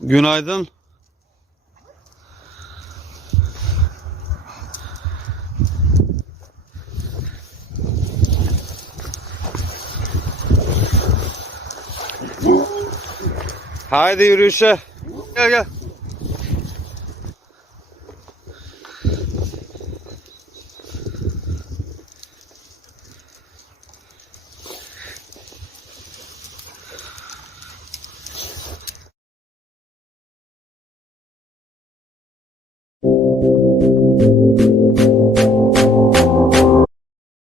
Günaydın. Haydi yürüyüşe. Gel gel.